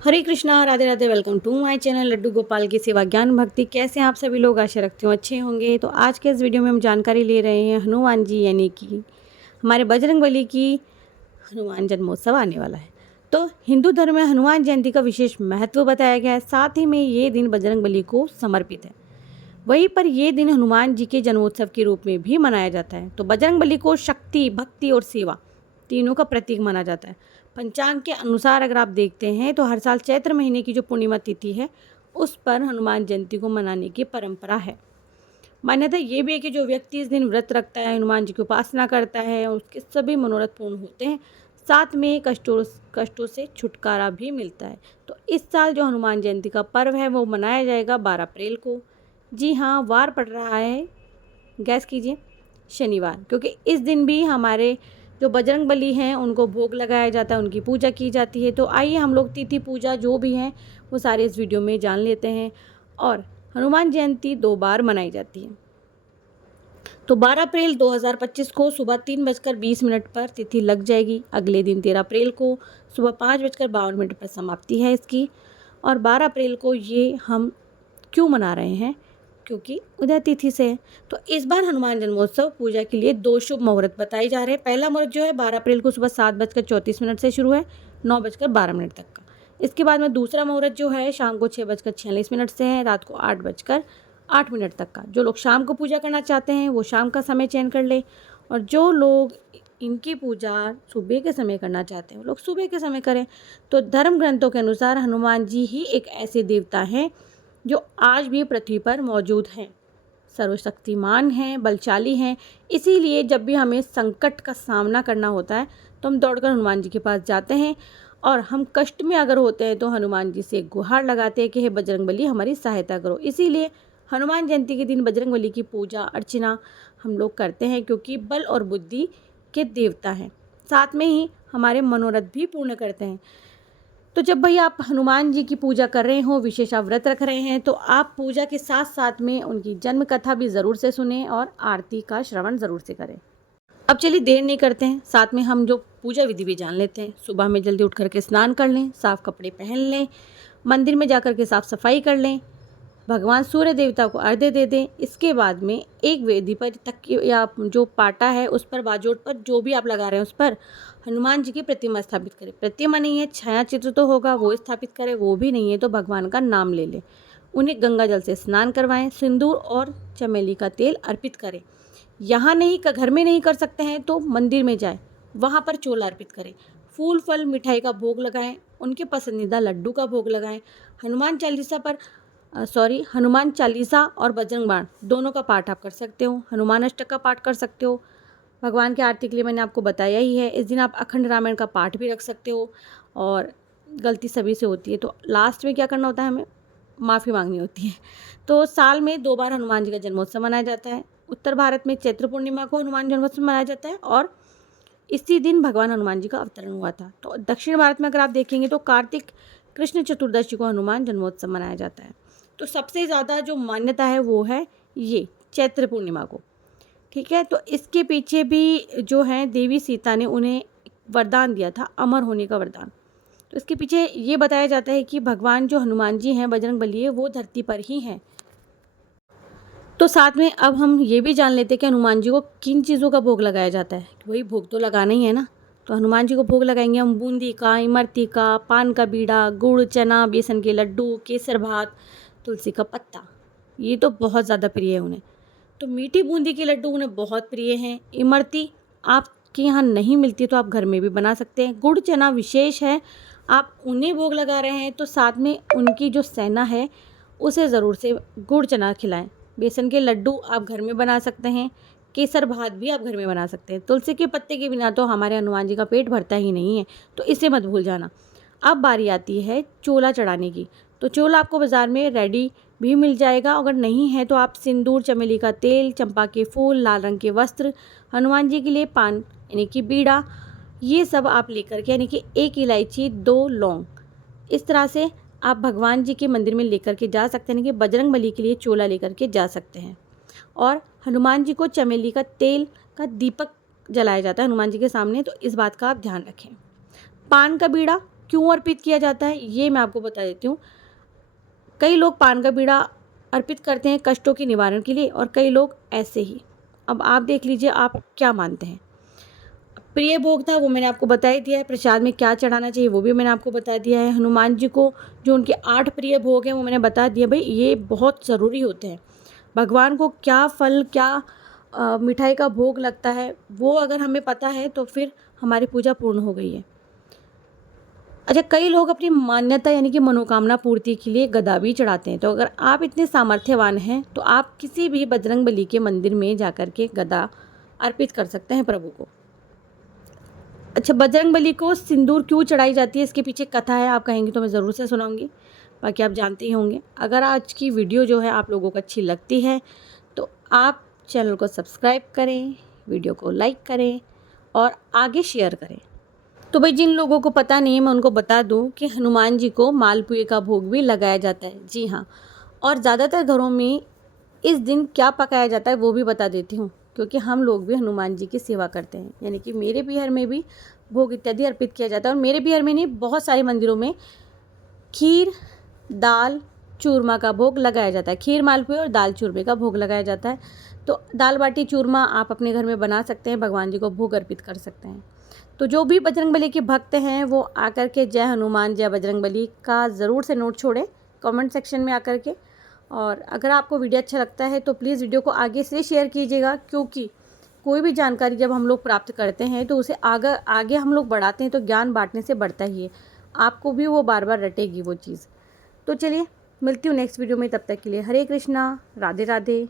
Hare Krishna, Radhe Radhe. Welcome to my channel Laddu Gopal की सेवा ज्ञान भक्ति। कैसे हैं आप सभी लोग? आशा रखती हूँ अच्छे होंगे। तो आज के इस वीडियो में हम जानकारी ले रहे हैं हनुमान जी यानी कि हमारे बजरंगबली की हनुमान जन्मोत्सव आने वाला है। तो हिंदू धर्म में हनुमान जयंती का विशेष महत्व बताया गया है। साथ ही में ये दिन बजरंगबली को समर्पित है। वहीं पर ये दिन हनुमान जी के जन्मोत्सव के रूप में भी मनाया जाता है। तो बजरंगबली को शक्ति, भक्ति और सेवा तीनों का प्रतीक माना जाता है। पंचांग के अनुसार अगर आप देखते हैं तो हर साल चैत्र महीने की जो पूर्णिमा तिथि है उस पर हनुमान जयंती को मनाने की परंपरा है। मान्यता ये भी है कि जो व्यक्ति इस दिन व्रत रखता है, हनुमान जी की उपासना करता है, उसके सभी मनोरथ पूर्ण होते हैं। साथ में कष्टों से छुटकारा भी मिलता है। तो इस साल जो हनुमान जयंती का पर्व है वो मनाया जाएगा 12 अप्रैल को। जी हाँ, वार पड़ रहा है, गैस कीजिए, शनिवार। क्योंकि इस दिन भी हमारे जो बजरंगबली हैं उनको भोग लगाया जाता है, उनकी पूजा की जाती है। तो आइए हम लोग तिथि पूजा जो भी हैं वो सारे इस वीडियो में जान लेते हैं। और हनुमान जयंती 2 बार मनाई जाती है। तो 12 अप्रैल 2025 को सुबह 3:20 पर तिथि लग जाएगी। अगले दिन 13 अप्रैल को सुबह 5:52 पर समाप्ति है इसकी। और 12 अप्रैल को ये हम क्यों मना रहे हैं? क्योंकि उदय तिथि से है। तो इस बार हनुमान जन्मोत्सव पूजा के लिए 2 शुभ मुहूर्त बताए जा रहे हैं। पहला मुहूर्त जो है 12 अप्रैल को सुबह 7:34 से शुरू है, 9:12 तक का। इसके बाद में दूसरा मुहूर्त जो है शाम को 6:46 से है, रात को 8:08 तक का। जो लोग शाम को पूजा करना चाहते हैं वो शाम का समय चयन कर ले, और जो लोग इनकी पूजा सुबह के समय करना चाहते हैं वो लोग सुबह के समय करें। तो धर्म ग्रंथों के अनुसार हनुमान जी ही एक ऐसे देवता हैं जो आज भी पृथ्वी पर मौजूद हैं, सर्वशक्तिमान हैं, बलशाली हैं। इसीलिए जब भी हमें संकट का सामना करना होता है तो हम दौड़कर हनुमान जी के पास जाते हैं, और हम कष्ट में अगर होते हैं तो हनुमान जी से गुहार लगाते हैं कि हे बजरंगबली हमारी सहायता करो। इसीलिए हनुमान जयंती के दिन बजरंगबली की पूजा अर्चना हम लोग करते हैं, क्योंकि बल और बुद्धि के देवता हैं। साथ में ही हमारे मनोरथ भी पूर्ण करते हैं। तो जब भाई आप हनुमान जी की पूजा कर रहे हो, विशेष आप व्रत रख रहे हैं, तो आप पूजा के साथ साथ में उनकी जन्म कथा भी ज़रूर से सुने और आरती का श्रवण ज़रूर से करें। अब चलिए देर नहीं करते हैं, साथ में हम जो पूजा विधि भी जान लेते हैं। सुबह में जल्दी उठ करके स्नान कर लें, साफ़ कपड़े पहन लें, मंदिर में जा कर के साफ़ सफाई कर लें, भगवान सूर्य देवता को अर्घ्य दे दें। इसके बाद में एक वेदी पर तक या जो पाटा है उस पर, बाजोट पर, जो भी आप लगा रहे हैं उस पर हनुमान जी की प्रतिमा स्थापित करें। प्रतिमा नहीं है, छाया चित्र तो होगा, वो स्थापित करें। वो भी नहीं है तो भगवान का नाम ले लें। उन्हें गंगा जल से स्नान करवाएं, सिंदूर और चमेली का तेल अर्पित करें। यहाँ नहीं, घर में नहीं कर सकते हैं तो मंदिर में जाएं, वहाँ पर चोला अर्पित करें। फूल फल मिठाई का भोग लगाएं, उनके पसंदीदा लड्डू का भोग लगाएं। हनुमान चालीसा और बजरंग बाण दोनों का पाठ आप कर सकते हो। हनुमान अष्टक का पाठ कर सकते हो। भगवान की आरती के लिए मैंने आपको बताया ही है। इस दिन आप अखंड रामायण का पाठ भी रख सकते हो। और गलती सभी से होती है तो लास्ट में क्या करना होता है, हमें माफ़ी मांगनी होती है। तो साल में 2 बार हनुमान जी का जन्मोत्सव मनाया जाता है। उत्तर भारत में चैत्र पूर्णिमा को हनुमान जन्मोत्सव मनाया जाता है, और इसी दिन भगवान हनुमान जी का अवतरण हुआ था। तो दक्षिण भारत में अगर आप देखेंगे तो कार्तिक कृष्ण चतुर्दशी को हनुमान जन्मोत्सव मनाया जाता है। तो सबसे ज़्यादा जो मान्यता है वो है ये चैत्र पूर्णिमा को। ठीक है, तो इसके पीछे भी जो है देवी सीता ने उन्हें वरदान दिया था, अमर होने का वरदान। तो इसके पीछे ये बताया जाता है कि भगवान जो हनुमान जी हैं, बजरंगबली है, वो धरती पर ही हैं। तो साथ में अब हम ये भी जान लेते हैं कि हनुमान जी को किन चीज़ों का भोग लगाया जाता है। वही भोग तो लगाना ही है ना। तो हनुमान जी को भोग लगाएंगे हम बूंदी का, इमरती का, पान का बीड़ा, गुड़, चना, बेसन के लड्डू, केसर भात, तुलसी का पत्ता। ये तो बहुत ज़्यादा प्रिय है उन्हें। तो मीठी बूंदी के लड्डू उन्हें बहुत प्रिय हैं। इमरती आपके यहाँ नहीं मिलती तो आप घर में भी बना सकते हैं। गुड़ चना विशेष है, आप उन्हें भोग लगा रहे हैं तो साथ में उनकी जो सेना है उसे ज़रूर से गुड़ चना खिलाएं। बेसन के लड्डू आप घर में बना सकते हैं। केसर भात भी आप घर में बना सकते हैं। तुलसी के पत्ते के बिना तो हमारे हनुमान जी का पेट भरता ही नहीं है, तो इसे मत भूल जाना। अब बारी आती है चोला चढ़ाने की। तो चोला आपको बाज़ार में रेडी भी मिल जाएगा। अगर नहीं है तो आप सिंदूर, चमेली का तेल, चंपा के फूल, लाल रंग के वस्त्र, हनुमान जी के लिए पान यानी कि बीड़ा, ये सब आप लेकर के, यानी कि 1 इलायची, 2 लौंग, इस तरह से आप भगवान जी के मंदिर में लेकर के जा सकते हैं। यानी कि बजरंगबली के लिए चोला लेकर के जा सकते हैं। और हनुमान जी को चमेली का तेल का दीपक जलाया जाता है हनुमान जी के सामने, तो इस बात का आप ध्यान रखें। पान का बीड़ा क्यों अर्पित किया जाता है ये मैं आपको बता देती हूँ। कई लोग पान का बीड़ा अर्पित करते हैं कष्टों के निवारण के लिए और कई लोग ऐसे ही। अब आप देख लीजिए आप क्या मानते हैं। प्रिय भोग था वो मैंने आपको बता ही दिया है, प्रसाद में क्या चढ़ाना चाहिए वो भी मैंने आपको बता दिया है। हनुमान जी को जो उनके 8 प्रिय भोग हैं वो मैंने बता दिया, भाई ये बहुत ज़रूरी होते हैं। भगवान को क्या फल क्या मिठाई का भोग लगता है वो अगर हमें पता है तो फिर हमारी पूजा पूर्ण हो गई है। अच्छा, कई लोग अपनी मान्यता यानी कि मनोकामना पूर्ति के लिए गदा भी चढ़ाते हैं। तो अगर आप इतने सामर्थ्यवान हैं तो आप किसी भी बजरंगबली के मंदिर में जाकर के गदा अर्पित कर सकते हैं प्रभु को। अच्छा, बजरंगबली को सिंदूर क्यों चढ़ाई जाती है इसके पीछे कथा है, आप कहेंगे तो मैं ज़रूर से सुनाऊंगी, बाकी आप जानते ही होंगे। अगर आज की वीडियो जो है आप लोगों को अच्छी लगती है तो आप चैनल को सब्सक्राइब करें, वीडियो को लाइक करें और आगे शेयर करें। तो भाई जिन लोगों को पता नहीं है मैं उनको बता दूं कि हनुमान जी को मालपुए का भोग भी लगाया जाता है। जी हाँ, और ज़्यादातर घरों में इस दिन क्या पकाया जाता है वो भी बता देती हूँ, क्योंकि हम लोग भी हनुमान जी की सेवा करते हैं। यानी कि मेरे बिहार में भी भोग इत्यादि अर्पित किया जाता है और मेरे बिहार में नहीं, बहुत सारे मंदिरों में खीर दाल चूरमा का भोग लगाया जाता है। खीर मालपुए और दाल चूरमे का भोग लगाया जाता है। तो दाल बाटी चूरमा आप अपने घर में बना सकते हैं, भगवान जी को भोग अर्पित कर सकते हैं। तो जो भी बजरंगबली के भक्त हैं वो आकर के जय हनुमान जय बजरंगबली का ज़रूर से नोट छोड़ें कमेंट सेक्शन में आकर के। और अगर आपको वीडियो अच्छा लगता है तो प्लीज़ वीडियो को आगे से शेयर कीजिएगा, क्योंकि कोई भी जानकारी जब हम लोग प्राप्त करते हैं तो उसे आगे हम लोग बढ़ाते हैं तो ज्ञान बांटने से बढ़ता ही है, आपको भी वो बार बार रटेगी वो चीज़। तो चलिए मिलती हूँ नेक्स्ट वीडियो में, तब तक के लिए हरे कृष्णा, राधे राधे।